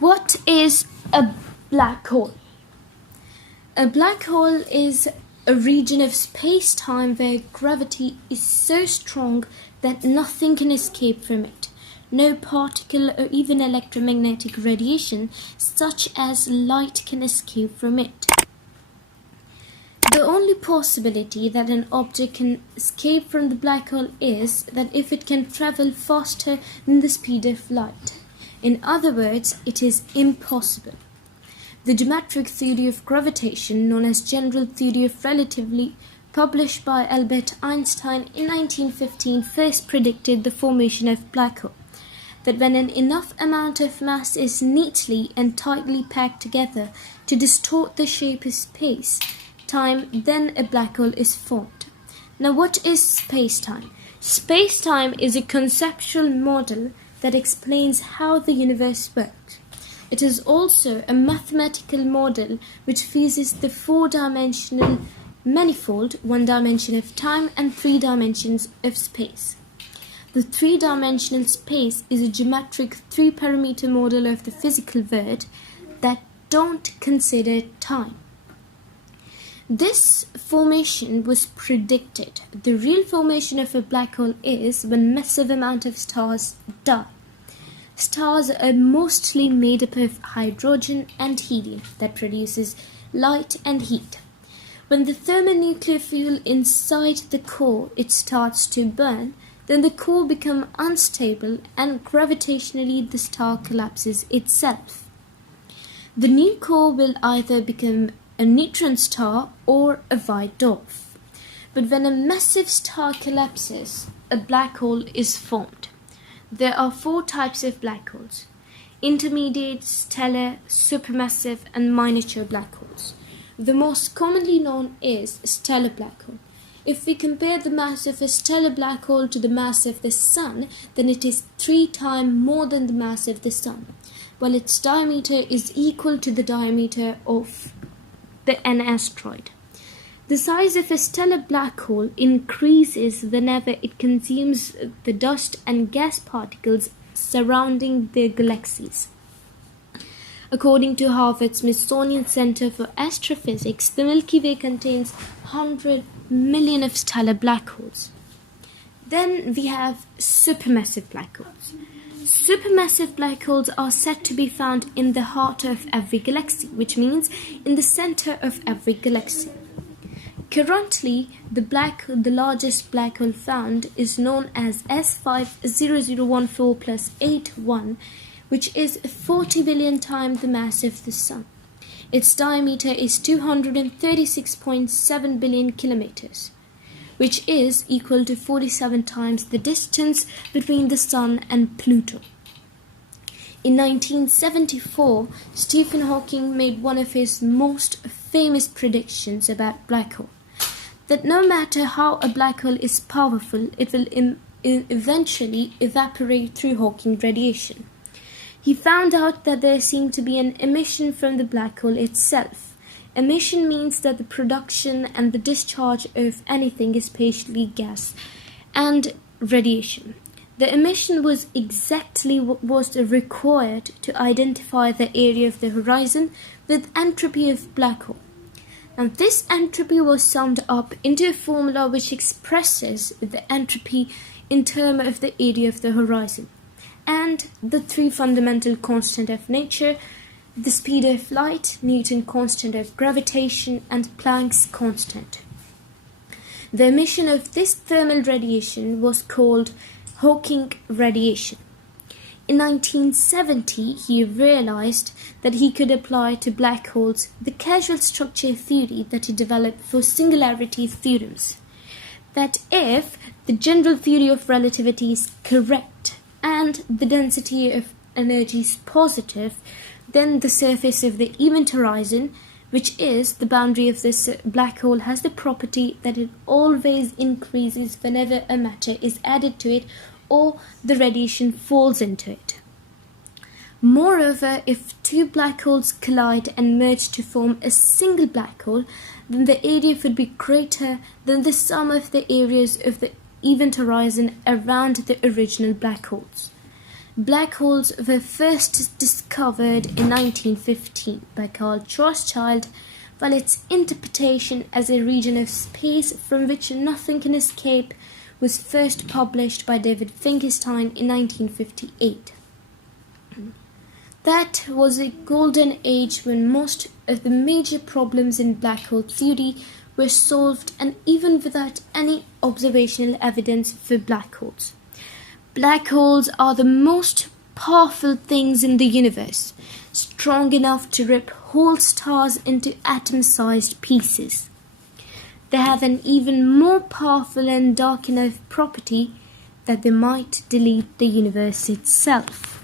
What is a black hole? A black hole is a region of space-time where gravity is so strong that nothing can escape from it. No particle or even electromagnetic radiation such as light can escape from it. The only possibility that an object can escape from the black hole is that if it can travel faster than the speed of light. In other words, it is impossible. The geometric theory of gravitation, known as general theory of relativity, published by Albert Einstein in 1915, first predicted the formation of black hole. That when an enough amount of mass is neatly and tightly packed together to distort the shape of space-time, then a black hole is formed. Now, what is space-time? Space-time is a conceptual model that explains how the universe works. It is also a mathematical model which fuses the four-dimensional manifold, one dimension of time and three dimensions of space. The three-dimensional space is a geometric three-parameter model of the physical world that don't consider time. This formation was predicted. The real formation of a black hole is when massive amount of stars die. Stars are mostly made up of hydrogen and helium that produces light and heat. When the thermonuclear fuel inside the core it starts to burn, then the core becomes unstable and gravitationally the star collapses itself. The new core will either become a neutron star or a white dwarf. But when a massive star collapses, a black hole is formed. There are four types of black holes: intermediate, stellar, supermassive, and miniature black holes. The most commonly known is a stellar black hole. If we compare the mass of a stellar black hole to the mass of the Sun, then it is 3 times more than the mass of the Sun, while its diameter is equal to the diameter of an asteroid. The size of a stellar black hole increases whenever it consumes the dust and gas particles surrounding the galaxies. According to Harvard's Smithsonian Center for Astrophysics, the Milky Way contains 100 million of stellar black holes. Then we have supermassive black holes. Supermassive black holes are said to be found in the heart of every galaxy, which means in the center of every galaxy. Currently, the largest black hole found is known as S50014+81, which is 40 billion times the mass of the Sun. Its diameter is 236.7 billion kilometers, which is equal to 47 times the distance between the Sun and Pluto. In 1974, Stephen Hawking made one of his most famous predictions about black hole, that no matter how a black hole is powerful, it will eventually evaporate through Hawking radiation. He found out that there seemed to be an emission from the black hole itself. Emission means that the production and the discharge of anything is partially gas and radiation. The emission was exactly what was required to identify the area of the horizon with entropy of black hole. Now, this entropy was summed up into a formula which expresses the entropy in terms of the area of the horizon and the three fundamental constants of nature: the speed of light, Newton's constant of gravitation, and Planck's constant. The emission of this thermal radiation was called Hawking radiation. In 1970, he realized that he could apply to black holes the causal structure theory that he developed for singularity theorems. That if the general theory of relativity is correct and the density of energy is positive, then the surface of the event horizon, which is the boundary of this black hole, has the property that it always increases whenever a matter is added to it or the radiation falls into it. Moreover, if two black holes collide and merge to form a single black hole, then the area would be greater than the sum of the areas of the event horizon around the original black holes. Black holes were first discovered in 1915 by Carl Schwarzschild, while its interpretation as a region of space from which nothing can escape was first published by David Finkelstein in 1958. That was a golden age when most of the major problems in black hole theory were solved, and even without any observational evidence for black holes. Black holes are the most powerful things in the universe, strong enough to rip whole stars into atom-sized pieces. They have an even more powerful and dark enough property that they might delete the universe itself.